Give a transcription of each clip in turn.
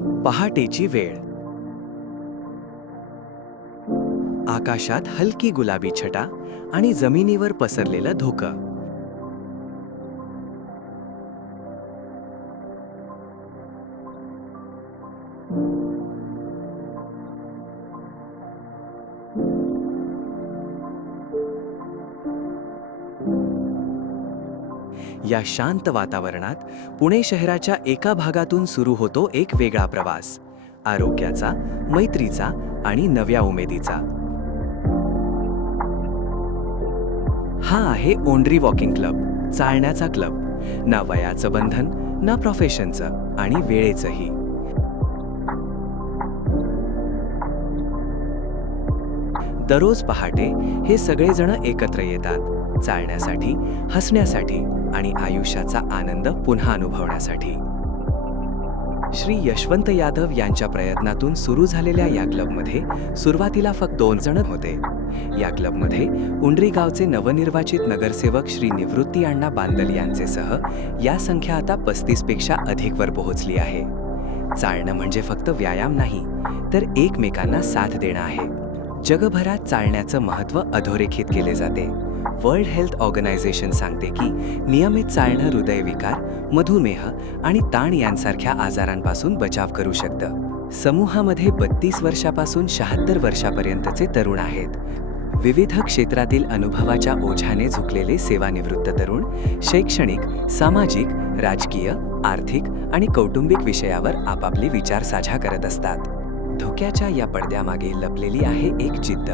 पहाटेची वेळ. आकाशात हलकी गुलाबी छटा आणि जमिनीवर पसरलेलं धुकं. या शांत वातावरणात पुणे शहराच्या एका भागातून सुरू होतो एक वेगळा प्रवास, आरोग्याचा, मैत्रीचा आणि नव्या उमेदीचा. हा आहे ओंड्री वॉकिंग क्लब, चालण्याचा क्लब. ना वयाचं बंधन, ना प्रोफेशनचं आणि वेळेचंही. दररोज पहाटे हे सगळेजण एकत्र येतात, चालण्यासाठी, हसण्यासाठी आणि आयुष्याचा आनंद पुन्हा अनुभवण्यासाठी. श्री यशवंत यादव यांच्या प्रयत्नातून सुरू झालेल्या या क्लबमध्ये सुरुवातीला फक्त 2 जण होते. या क्लबमध्ये उंडरी गावचे नवनिर्वाचित नगरसेवक श्री निवृत्ती अण्णा बांदल यांचेसह या संख्या आता 35 पेक्षा अधिकवर पोहोचली आहे. चालणं म्हणजे फक्त व्यायाम नाही, तर एकमेकांना साथ देणं आहे. जगभरात चालण्याचं महत्त्व अधोरेखित केले जाते. वर्ल्ड हेल्थ ऑर्गनायझेशन सांगते की नियमित चालणं हृदयविकार, मधुमेह आणि ताण यांसारख्या आजारांपासून बचाव करू शकतं. समूहामध्ये 32 वर्षापासून 76 वर्षापर्यंतचे तरुण आहेत. विविध क्षेत्रातील अनुभवाच्या ओझ्याने झुकलेले सेवानिवृत्त तरुण शैक्षणिक, सामाजिक, राजकीय, आर्थिक आणि कौटुंबिक विषयावर आपापले विचार साझा करत असतात. धोक्याच्या या पडद्यामागे लपलेली आहे एक जिद्द.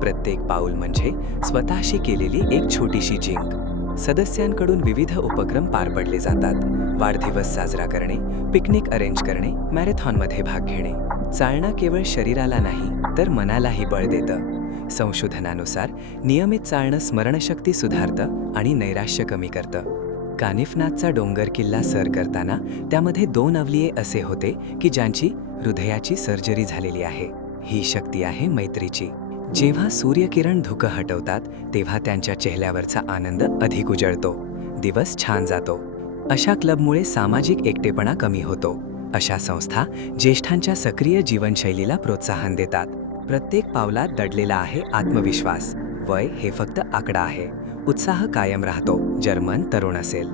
प्रत्येक पाऊल म्हणजे स्वतःशी केलेली एक छोटीशी जिंक. सदस्यांकडून विविध उपक्रम पार पडले जातात. वाढदिवस साजरा करणे, पिकनिक अरेंज करणे, मॅरेथॉनमध्ये भाग घेणे. चालणं केवळ शरीराला नाही, तर मनालाही बळ देतं. संशोधनानुसार नियमित चालणं स्मरणशक्ती सुधारतं आणि नैराश्य कमी करतं. कानिफनाथचा डोंगर किल्ला सर करताना त्यामध्ये 2 अवलिये असे होते की ज्यांची हृदयाची सर्जरी झालेली आहे. ही शक्ती आहे मैत्रीची. जेव्हा सूर्यकिरण धुकं हटवतात तेव्हा त्यांच्या चेहऱ्यावरचा आनंद अधिक उजळतो. दिवस छान जातो. अशा क्लबमुळे सामाजिक एकटेपणा कमी होतो. अशा संस्था ज्येष्ठांच्या सक्रिय जीवनशैलीला प्रोत्साहन देतात. प्रत्येक पावलात दडलेला आहे आत्मविश्वास. वय हे फक्त आकडा आहे. उत्साह कायम राहतो जर मन तरुण असेल.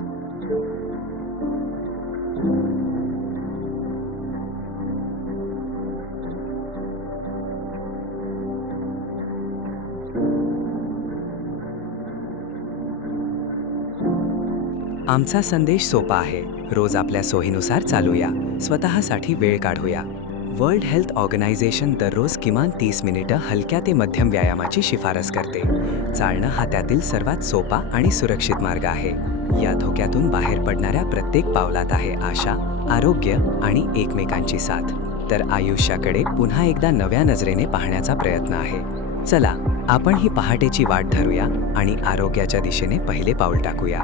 आमचा संदेश सोपा आहे. रोज आपल्या सोयीनुसार चालूया, स्वतःसाठी वेळ काढूया. वर्ल्ड हेल्थ ऑर्गनायझेशन दररोज किमान 30 मिनिटं हलक्या ते मध्यम व्यायामाची शिफारस करते. चालणं हा त्यातील सर्वात सोपा आणि सुरक्षित मार्ग आहे. या धोक्यातून बाहेर पडणाऱ्या प्रत्येक पावलात आहे आशा, आरोग्य आणि एकमेकांची साथ. तर आयुष्याकडे पुन्हा एकदा नव्या नजरेने पाहण्याचा प्रयत्न आहे. चला, आपण ही पहाटेची वाट धरूया आणि आरोग्याच्या दिशेने पहिले पाऊल टाकूया.